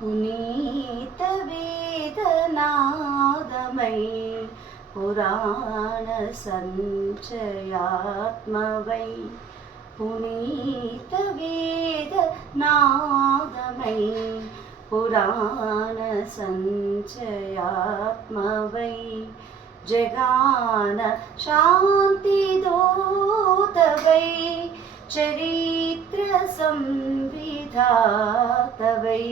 पुनीतवेदनादमे पुराण सञ्चयात्मवै पुनीतवेद नादमयी पुराण जगान शान्तिदोत वै चरित्रसंविधात वै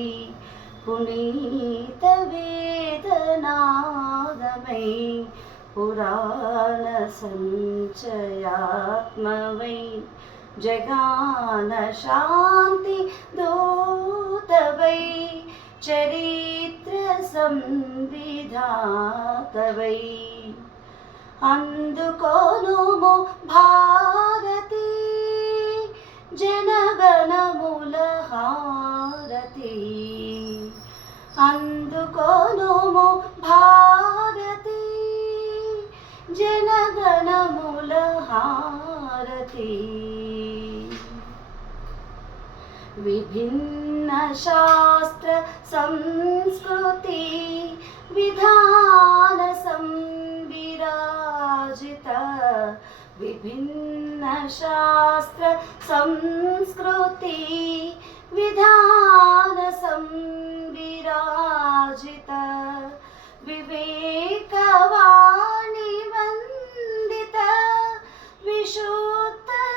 శాంతి దూతవై చరిత్ర సంవిధాతవై పునీత వేదనాదమై పురాణ సంచయాత్మవై జగాన శాంతి దూతవై చరిత్ర సంవిధాతవై అందుకోనుము భారతి అందుకోనుము భారతి జనగణముల హారతి. విభిన్న శాస్త్ర సంస్కృతి విధాన సంవిరాజిత. విభిన్న శాస్త్ర సంస్కృతి विधानसं विराजित विवेकवाणी वन्दित विशुद्धसत्त्वपूजित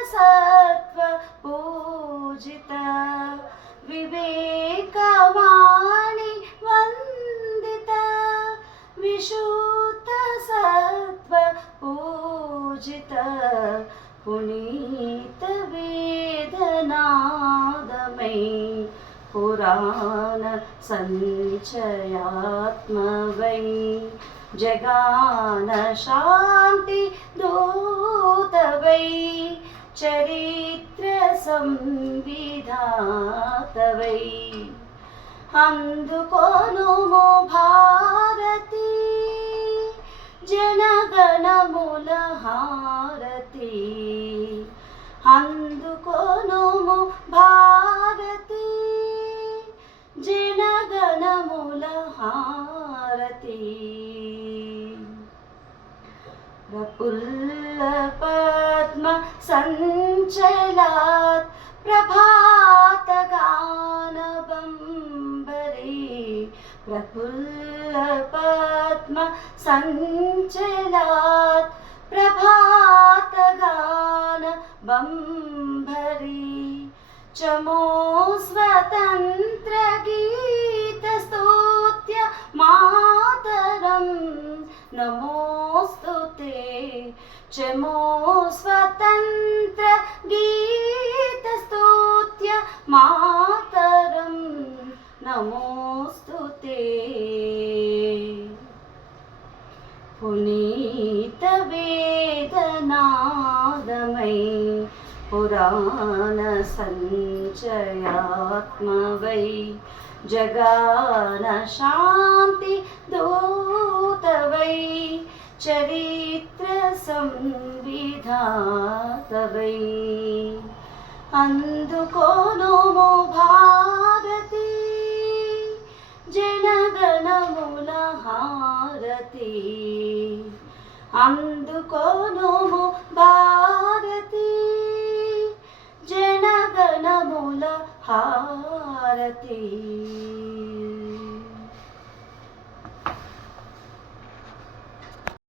विवेकवाणि वन्दित विशुद्धसत्त्वपूजित पूजित పురాణ సంచయాత్మవై. జగాన శాంతి దూతవై. చరిత్ర సంవిధాతవై. అందుకోనుము భారతి उल्लपद्मसञ्चलात् प्रभातगानबम्बरे प्रफुल्लपद्मसञ्चलात् प्रभातगानबम्बरे चमो स्वतन्त्रगीतस्तोत्य मातरं नमो చమో స్వతంత్ర గీత స్తోత్య మాతరం నమోస్తు తే పునీత వేదనాదమై పురాణ సంచయాత్మవై జగాన శాంతి దూతవై చరిత్ర సంవిధాతవై. అందుకోనుము భారతి జనగణముల హారతి. అందుకోనుము భారతి జనగణముల హారతి.